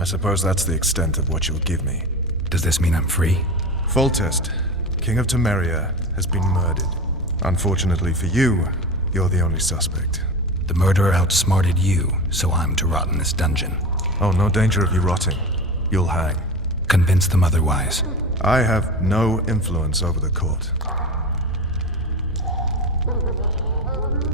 I suppose that's the extent of what you'll give me. Does this mean I'm free? Foltest, King of Temeria, has been murdered. Unfortunately for you, you're the only suspect. The murderer outsmarted you, so I'm to rot in this dungeon. Oh, no danger of you rotting. You'll hang. Convince them otherwise. I have no influence over the court.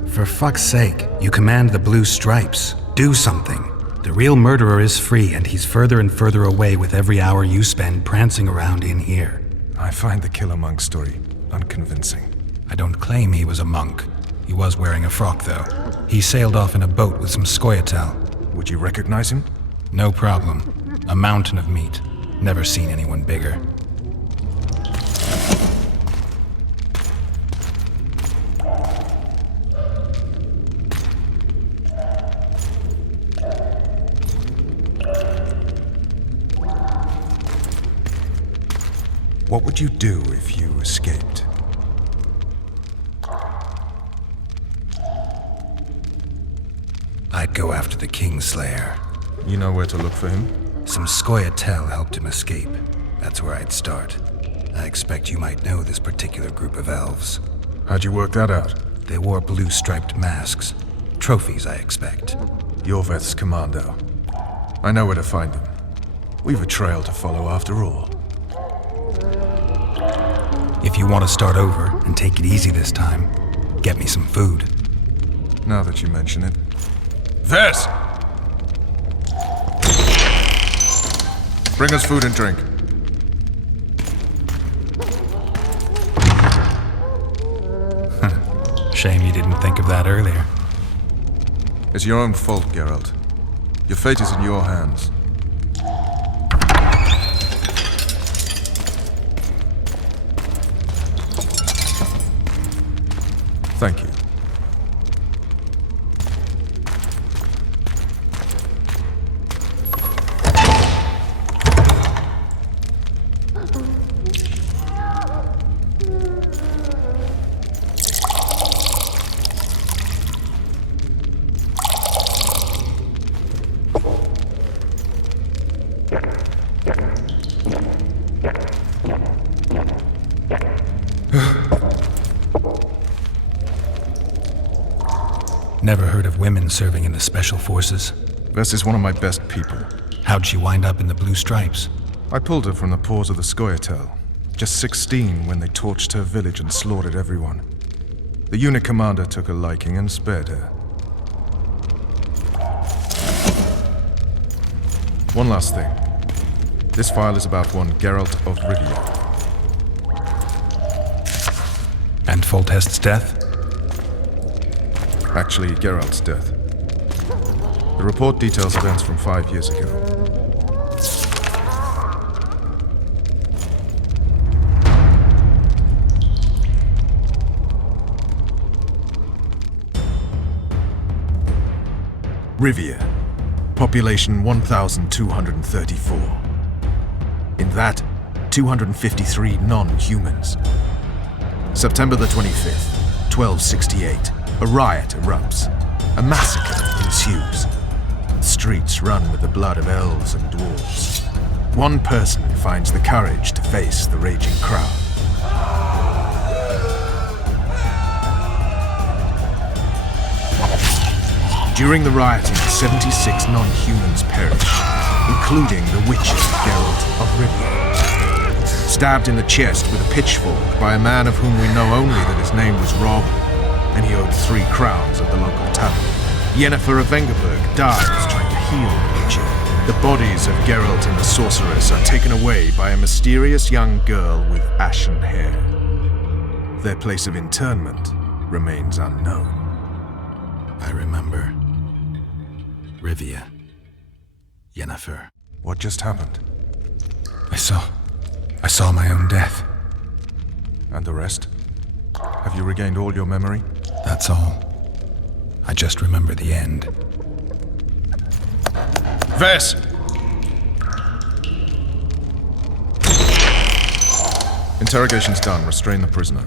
For fuck's sake, you command the blue stripes. Do something. The real murderer is free, and he's further and further away with every hour you spend prancing around in here. I find the Killer Monk story unconvincing. I don't claim he was a monk. He was wearing a frock, though. He sailed off in a boat with some Scoia'tael. Would you recognize him? No problem. A mountain of meat. Never seen anyone bigger. What would you do if you escaped? I'd go after the Kingslayer. You know where to look for him? Some Scoia'tael helped him escape. That's where I'd start. I expect you might know this particular group of elves. How'd you work that out? They wore blue-striped masks. Trophies, I expect. Yorveth's commando. I know where to find him. We've a trail to follow after all. If you want to start over and take it easy this time, get me some food. Now that you mention it. Ves! Bring us food and drink. Shame you didn't think of that earlier. It's your own fault, Geralt. Your fate is in your hands. Thank you. Never heard of women serving in the Special Forces. Ves is one of my best people. How'd she wind up in the Blue Stripes? I pulled her from the paws of the Scoia'tael. Just 16 when they torched her village and slaughtered everyone. The unit commander took a liking and spared her. One last thing. This file is about one Geralt of Rivia. And Foltest's death? Actually, Geralt's death. The report details events from 5 years ago. Rivia. Population 1,234. In that, 253 non-humans. September the 25th, 1268. A riot erupts. A massacre ensues. The streets run with the blood of elves and dwarves. One person finds the courage to face the raging crowd. During the rioting, 76 non-humans perished, including the witcher Geralt of Rivia. Stabbed in the chest with a pitchfork by a man of whom we know only that his name was Rob, and he owed 3 crowns at the local tavern. Yennefer of Vengerberg dies trying to heal the witcher. The bodies of Geralt and the sorceress are taken away by a mysterious young girl with ashen hair. Their place of interment remains unknown. I remember. Rivia. Yennefer. What just happened? I saw my own death. And the rest? Have you regained all your memory? That's all. I just remember the end. Ves! Interrogation's done. Restrain the prisoner.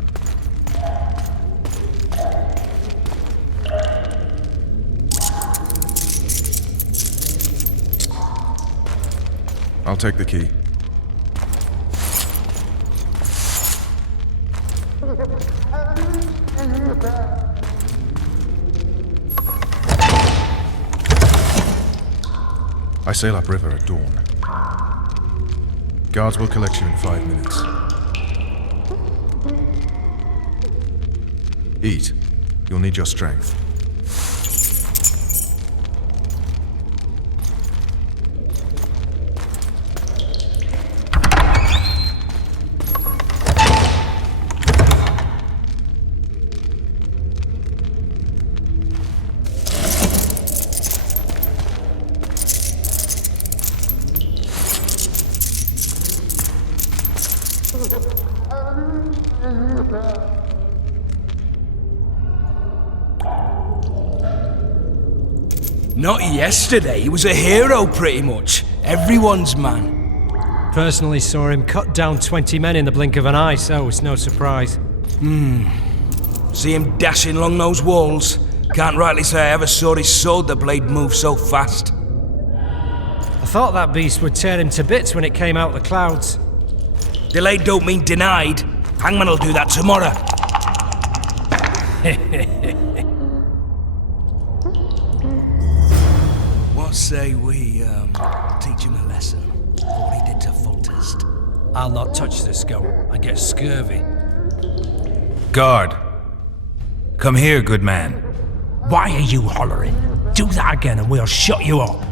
I'll take the key. I sail upriver at dawn. Guards will collect you in 5 minutes. Eat. You'll need your strength. Not yesterday, he was a hero pretty much. Everyone's man. Personally saw him cut down 20 men in the blink of an eye, so it's no surprise. See him dashing along those walls. Can't rightly say I ever saw his sword blade move so fast. I thought that beast would tear him to bits when it came out the clouds. Delayed don't mean denied. Hangman'll do that tomorrow. What say we, teach him a lesson? What he did to Foltest. I'll not touch the scum. I get scurvy. Guard. Come here, good man. Why are you hollering? Do that again and we'll shut you up.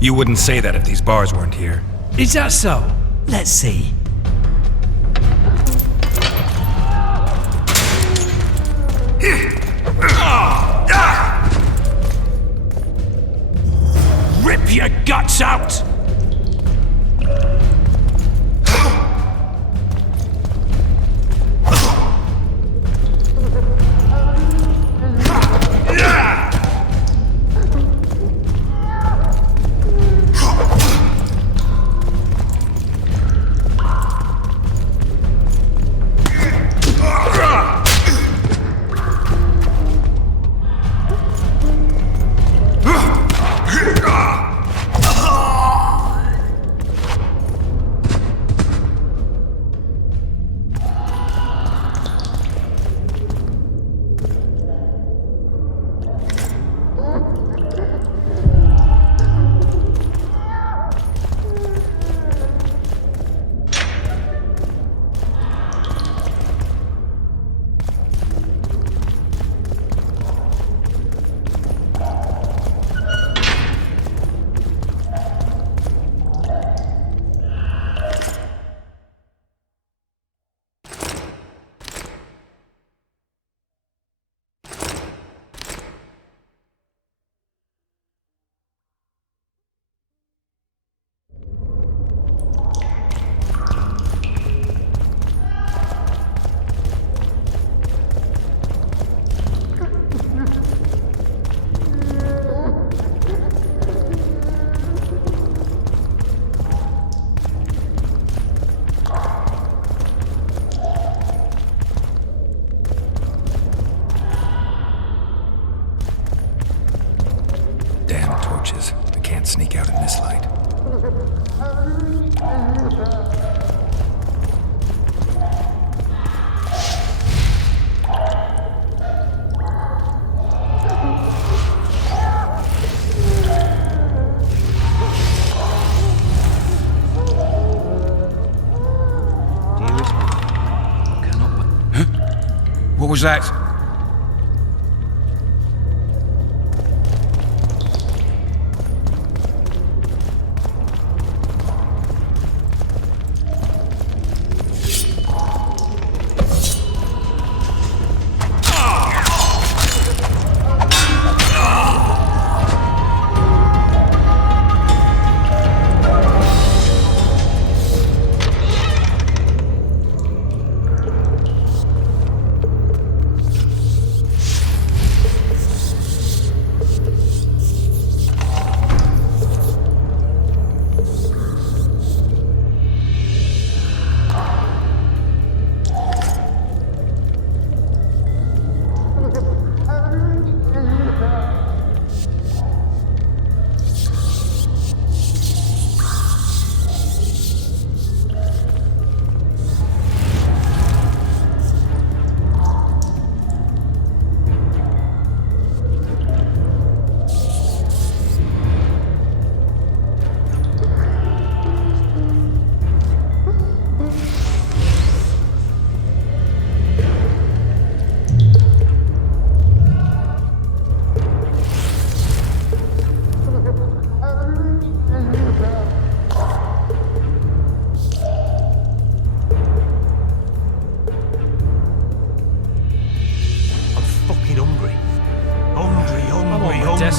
You wouldn't say that if these bars weren't here. Is that so? Let's see. Rip your guts out! I can't sneak out in this light. What was that?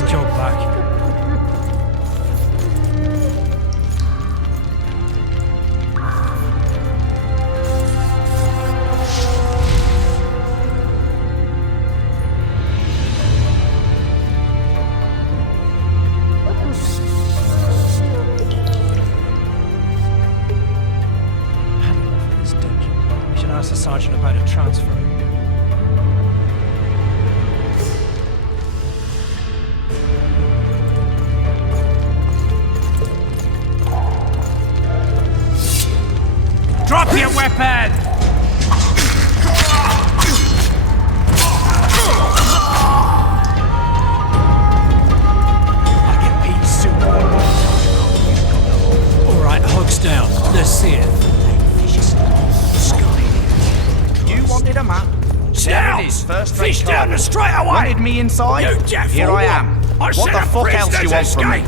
desk job back. Ask the sergeant about a transfer. Drop your weapon! I get paid soon. All right, hogs down. Let's see it. Wanted a map. There it is, first rate Fish down the straightaway! Wanted me inside? You deaf Here or I am. what? What the fuck else do you want from me?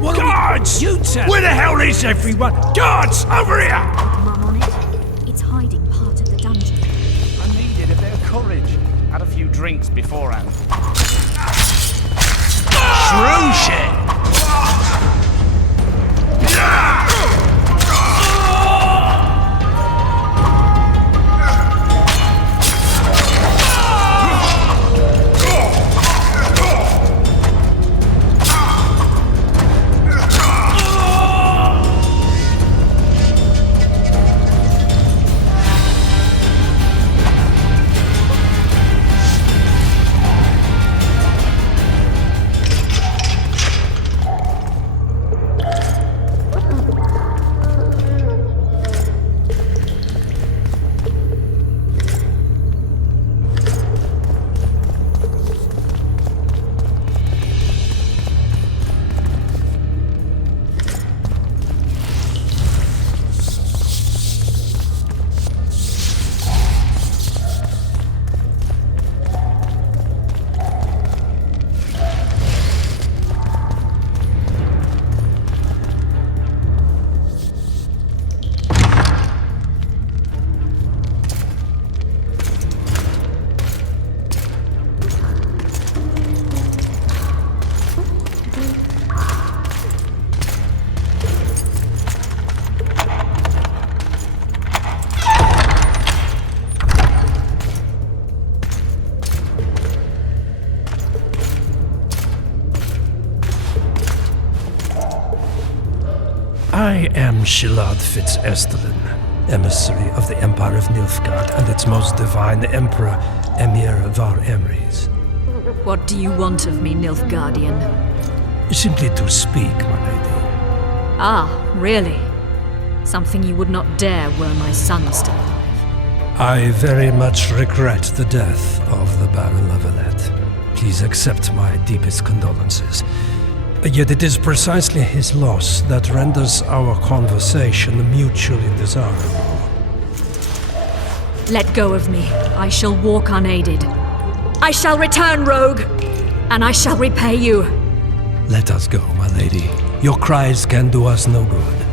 What Guards! You tell Where the hell is everyone? Guards! Over here! Mum on it. It's hiding part of the dungeon. I needed a bit of courage. Had a few drinks beforehand. True shit! I am Shilad Fitz-Estelin, emissary of the Empire of Nilfgaard and its most divine Emperor, Emir Var Emrys. What do you want of me, Nilfgaardian? Simply to speak, my lady. Ah, really? Something you would not dare were my son still alive. I very much regret the death of the Baron Lavalette. Please accept my deepest condolences. Yet it is precisely his loss that renders our conversation mutually desirable. Let go of me. I shall walk unaided. I shall return, rogue, and I shall repay you. Let us go, my lady. Your cries can do us no good.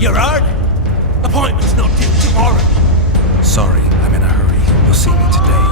You're hurt? Appointment's not due tomorrow. Sorry, I'm in a hurry. You'll see me today.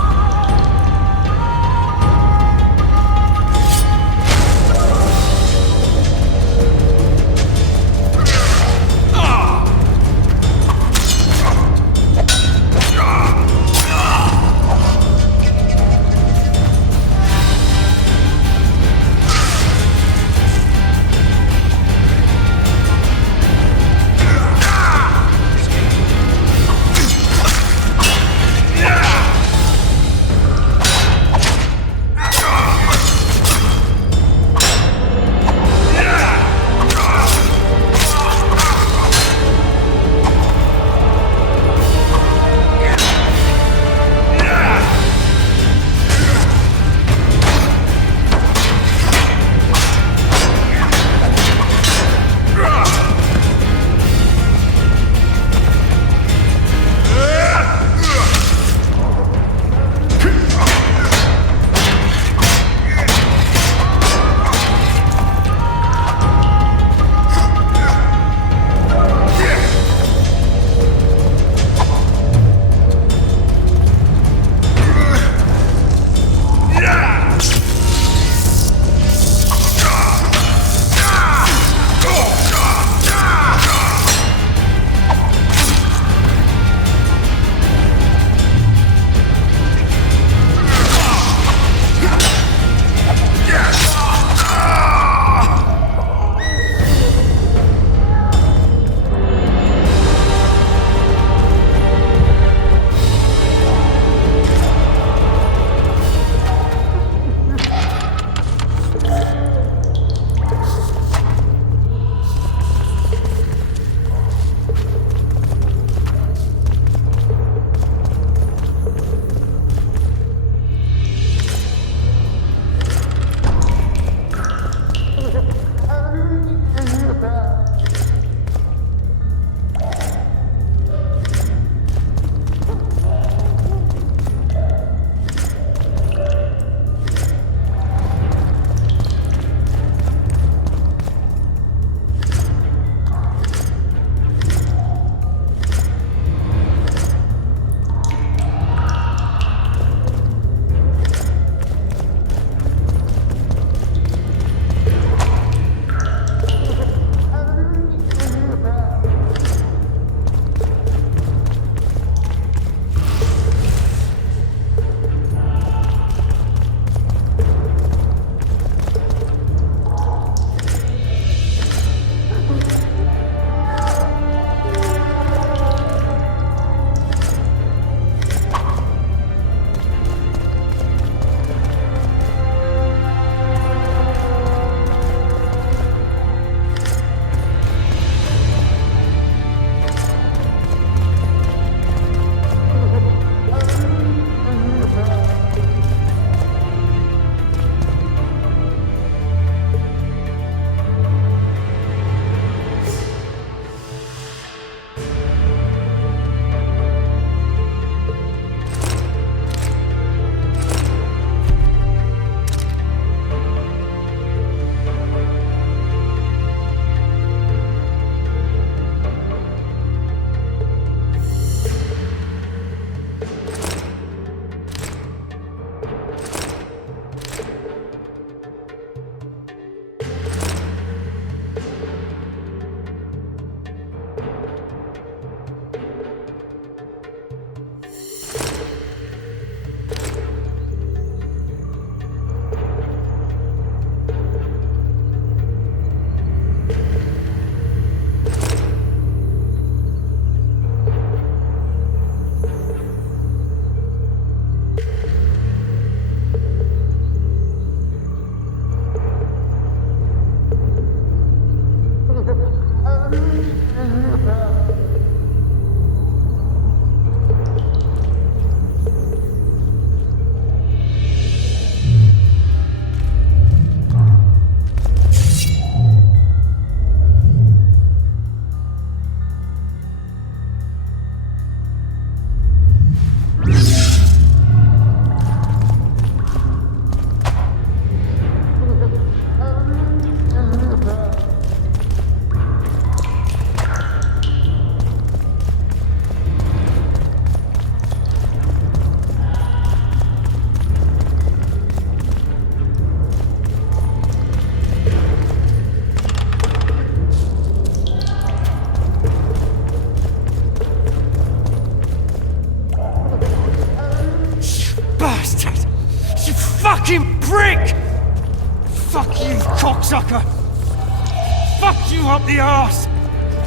you up the arse!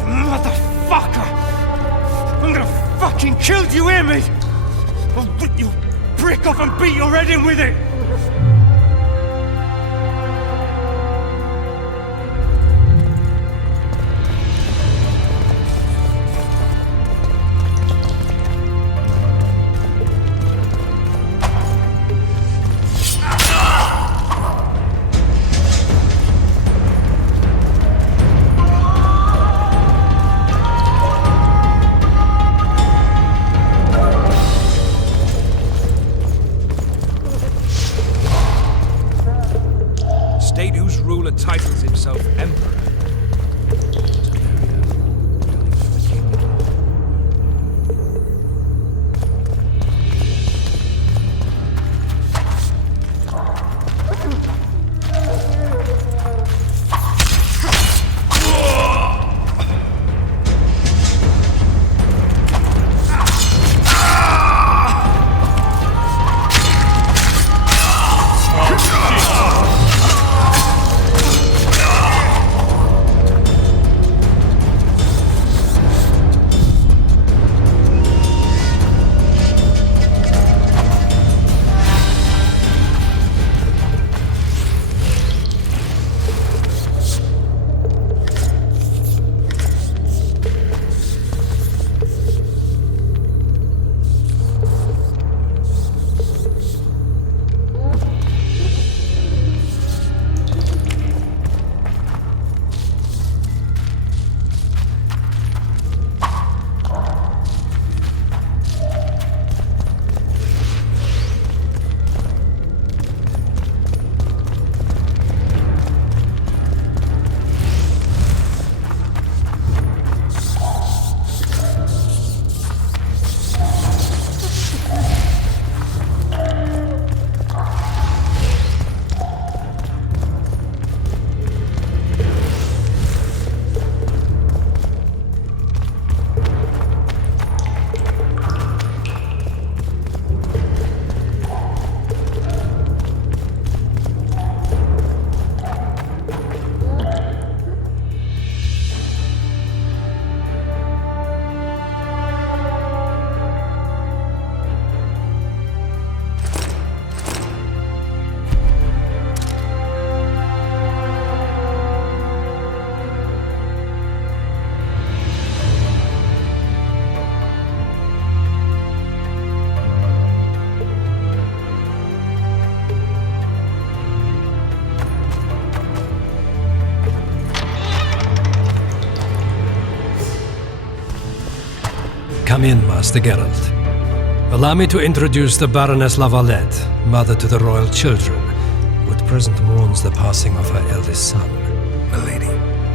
Motherfucker! I'm gonna fucking kill you, hear me? I'll rip your brick off and beat your head in with it! Titles himself Emperor. Come in, Master Geralt. Allow me to introduce the Baroness Lavalette, mother to the royal children, who at present mourns the passing of her eldest son. Milady.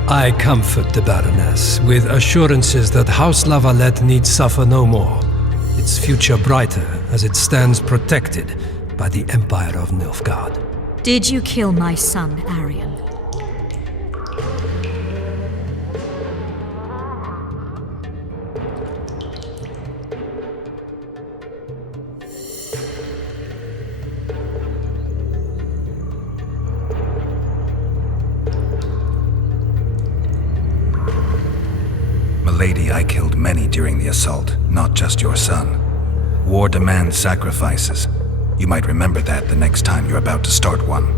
I comfort the Baroness with assurances that House Lavalette need suffer no more, its future brighter as it stands protected by the Empire of Nilfgaard. Did you kill my son, Arian? Milady, I killed many during the assault, not just your son. War demands sacrifices. You might remember that the next time you're about to start one.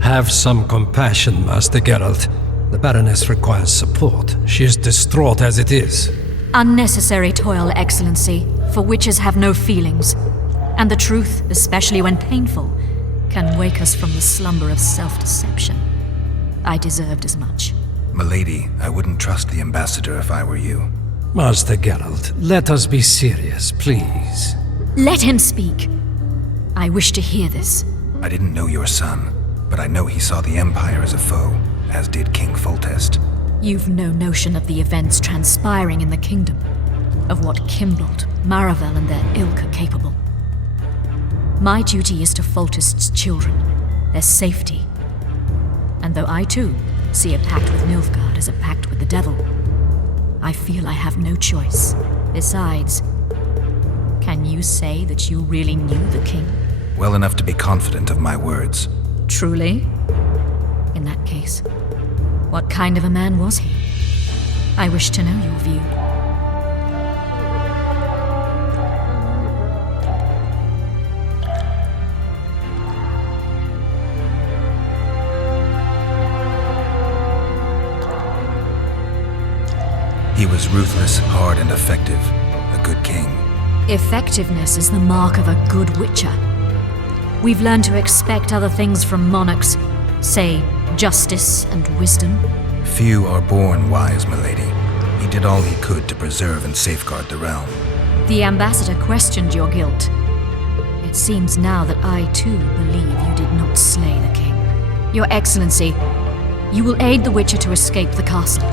Have some compassion, Master Geralt. The Baroness requires support. She is distraught as it is. Unnecessary toil, Excellency, for witches have no feelings. And the truth, especially when painful, can wake us from the slumber of self-deception. I deserved as much. Milady, I wouldn't trust the ambassador if I were you. Master Geralt, let us be serious, please. Let him speak. I wish to hear this. I didn't know your son, but I know he saw the Empire as a foe, as did King Foltest. You've no notion of the events transpiring in the kingdom, of what Kimbold, Maravel, and their ilk are capable. My duty is to Foltest's children, their safety. And though I too see a pact with Nilfgaard as a pact with the devil, I feel I have no choice. Besides, can you say that you really knew the king? Well enough to be confident of my words. Truly? In that case, What kind of a man was he? I wish to know your view. He was ruthless, hard, and effective. A good king. Effectiveness is the mark of a good witcher. We've learned to expect other things from monarchs, say, justice and wisdom. Few are born wise, milady. He did all he could to preserve and safeguard the realm. The ambassador questioned your guilt. It seems now that I too believe you did not slay the king. Your Excellency, you will aid the witcher to escape the castle.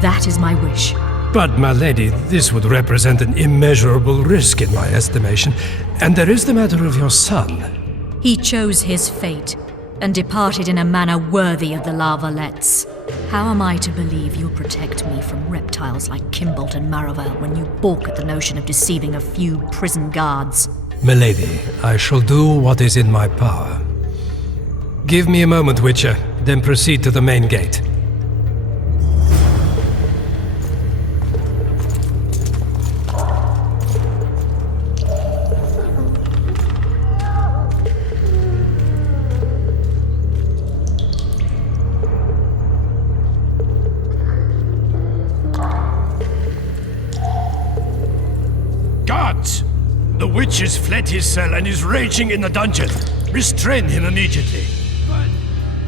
That is my wish. But, my lady, this would represent an immeasurable risk in my estimation. And there is the matter of your son. He chose his fate and departed in a manner worthy of the Lavalettes. How am I to believe you'll protect me from reptiles like Kimbolt and Maravel when you balk at the notion of deceiving a few prison guards? Milady, I shall do what is in my power. Give me a moment, Witcher, then proceed to the main gate. Guards! The witch has fled his cell and is raging in the dungeon. Restrain him immediately. But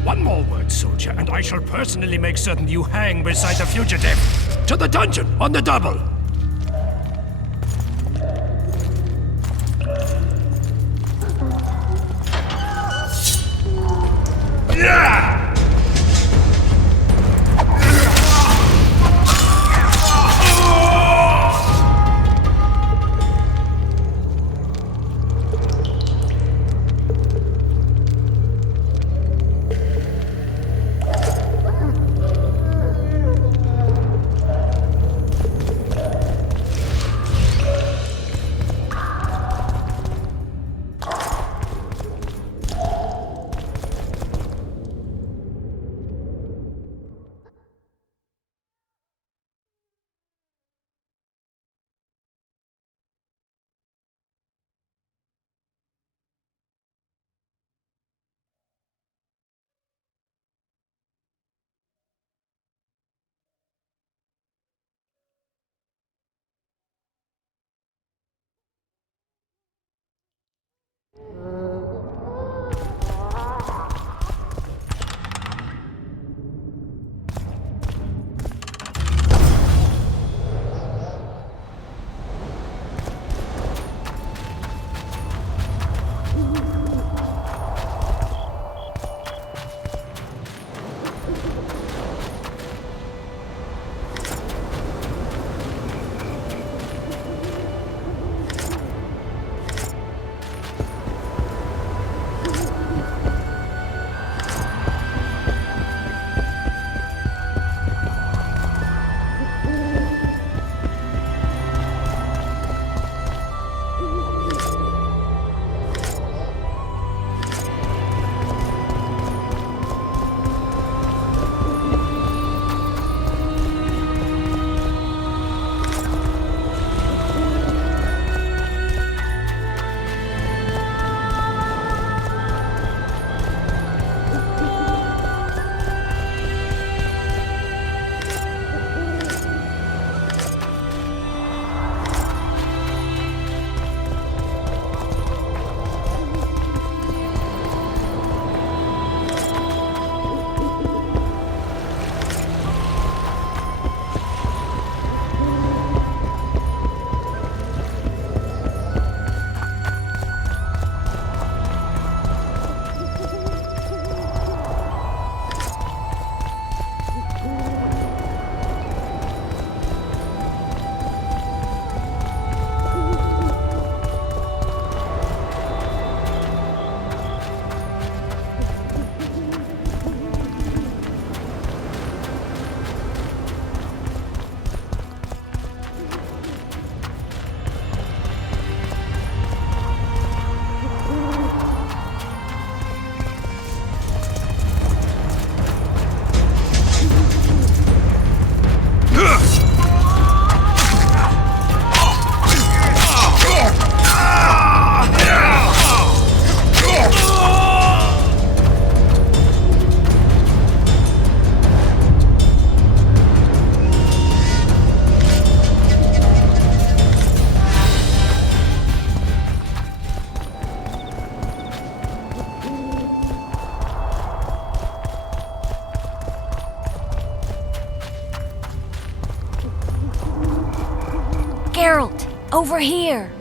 one more word, soldier, and I shall personally make certain you hang beside the fugitive. To the dungeon, on the double! Yeah! Geralt, over here.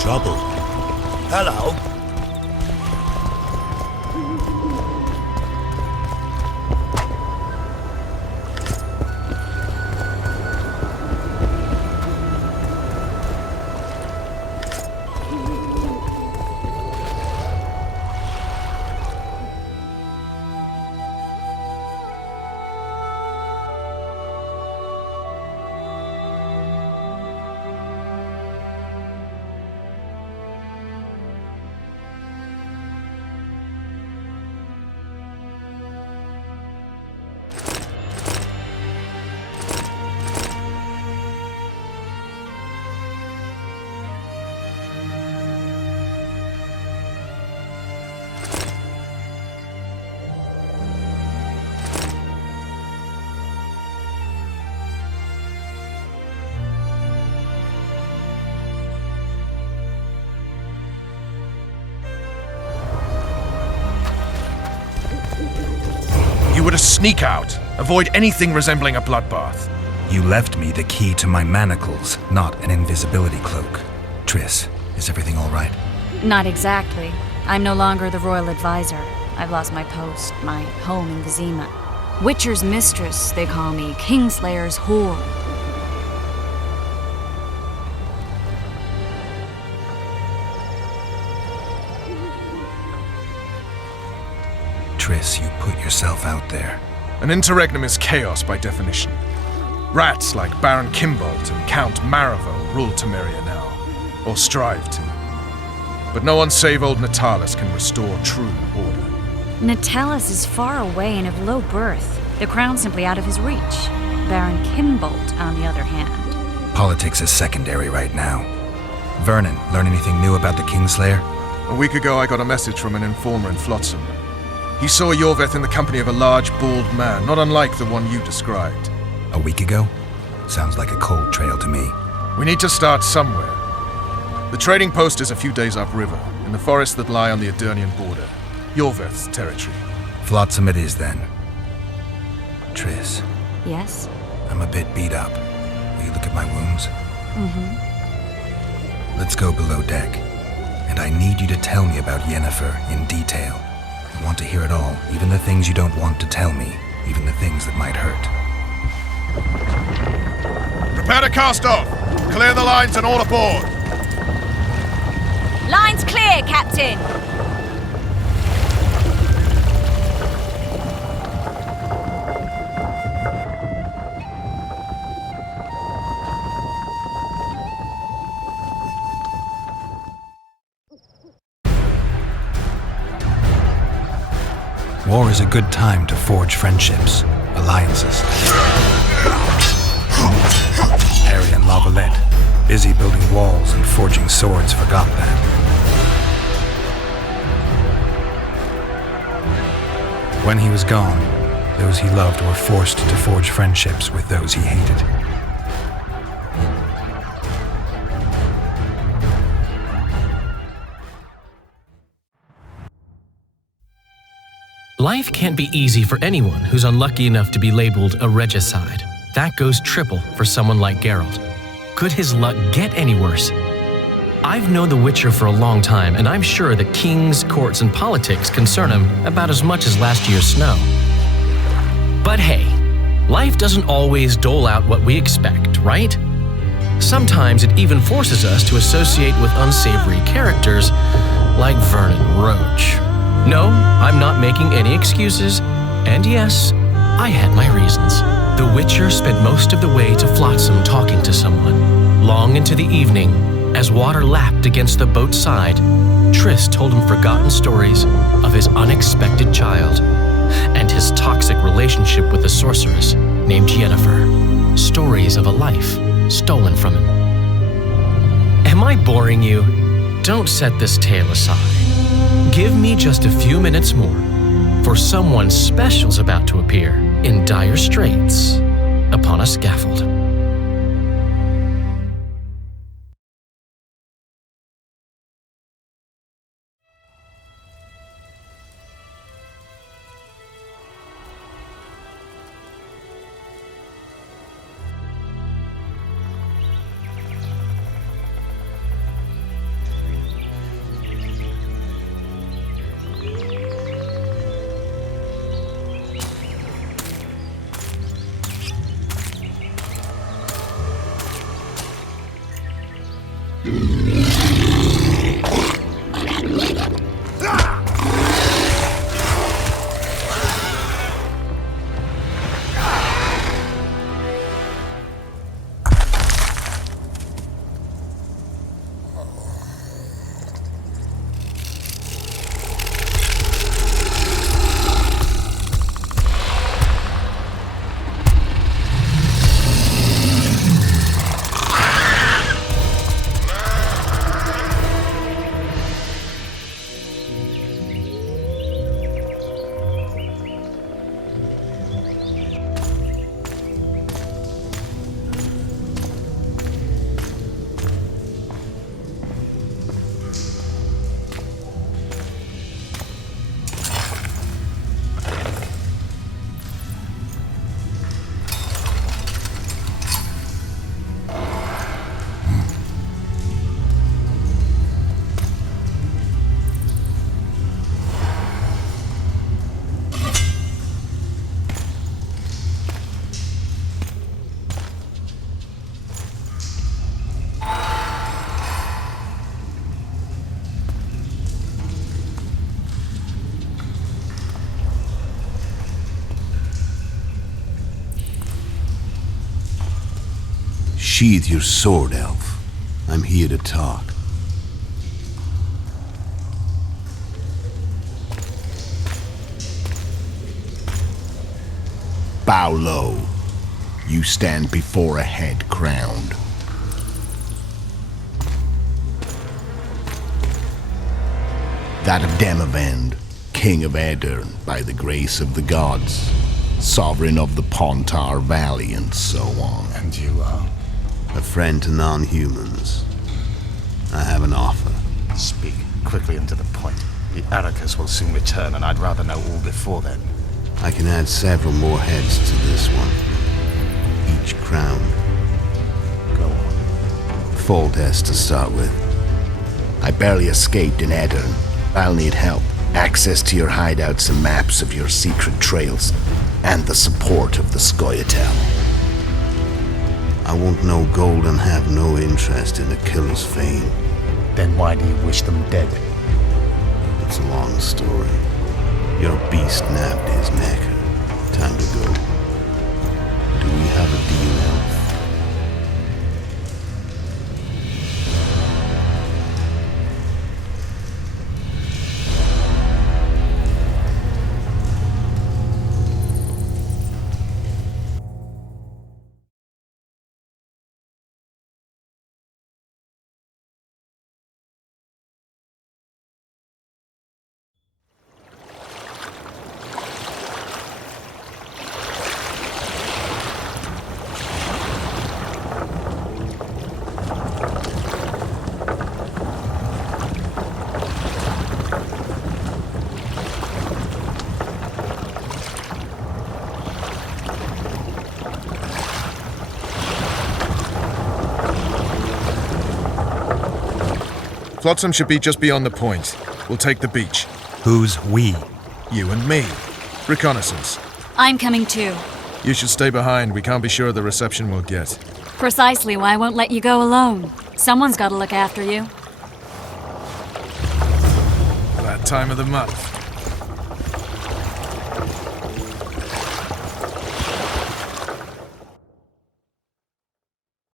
Trouble. Hello. You were to sneak out. Avoid anything resembling a bloodbath. You left me the key to my manacles, not an invisibility cloak. Triss, is everything all right? Not exactly. I'm no longer the royal advisor. I've lost my post, my home in Vizima. Witcher's mistress, they call me. Kingslayer's whore. Triss, you put yourself out there. An interregnum is chaos by definition. Rats like Baron Kimbolt and Count Maravel rule Temeria now, or strive to. But no one save old Natalis can restore true order. Natalis is far away and of low birth. The crown's simply out of his reach. Baron Kimbolt, on the other hand. Politics is secondary right now. Vernon, learn anything new about the Kingslayer? A week ago I got a message from an informer in Flotsam. He saw Yorveth in the company of a large, bald man, not unlike the one you described. A week ago? Sounds like a cold trail to me. We need to start somewhere. The trading post is a few days upriver, in the forests that lie on the Edirnian border. Yorveth's territory. Flotsam it is, then. Triss. Yes? I'm a bit beat up. Will you look at my wounds? Mm-hmm. Let's go below deck. And I need you to tell me about Yennefer in detail. I want to hear it all, even the things you don't want to tell me, even the things that might hurt. Prepare to cast off! Clear the lines and all aboard! Line's clear, Captain! War is a good time to forge friendships, alliances. Harry and Lavalette, busy building walls and forging swords, forgot that. When he was gone, those he loved were forced to forge friendships with those he hated. Life can't be easy for anyone who's unlucky enough to be labeled a regicide. That goes triple for someone like Geralt. Could his luck get any worse? I've known the Witcher for a long time, and I'm sure that kings, courts, and politics concern him about as much as last year's snow. But hey, life doesn't always dole out what we expect, right? Sometimes it even forces us to associate with unsavory characters like Vernon Roach. No, I'm not making any excuses. And yes, I had my reasons. The Witcher spent most of the way to Flotsam talking to someone. Long into the evening, as water lapped against the boat's side, Triss told him forgotten stories of his unexpected child and his toxic relationship with a sorceress named Yennefer. Stories of a life stolen from him. Am I boring you? Don't set this tale aside. Give me just a few minutes more, for someone special's about to appear in dire straits upon a scaffold. Sheathe your sword, elf. I'm here to talk. Bow low. You stand before a head crowned. That of Demavend, king of Aedirn, by the grace of the gods, sovereign of the Pontar Valley, and so on. And you are? A friend to non-humans. I have an offer. Speak quickly and to the point. The Arrakis will soon return, and I'd rather know all before then. I can add several more heads to this one. Each crown. Go on. Foltest to start with. I barely escaped in Aedirn. I'll need help. Access to your hideouts and maps of your secret trails, and the support of the Scoia'tael. I want no gold and have no interest in the killer's fame. Then why do you wish them dead? It's a long story. Your beast nabbed his neck. Time to go. Do we have a deal, elf? Flotsam should be just beyond the point. We'll take the beach. Who's we? You and me. Reconnaissance. I'm coming too. You should stay behind. We can't be sure of the reception we'll get. Precisely why I won't let you go alone. Someone's got to look after you. That time of the month.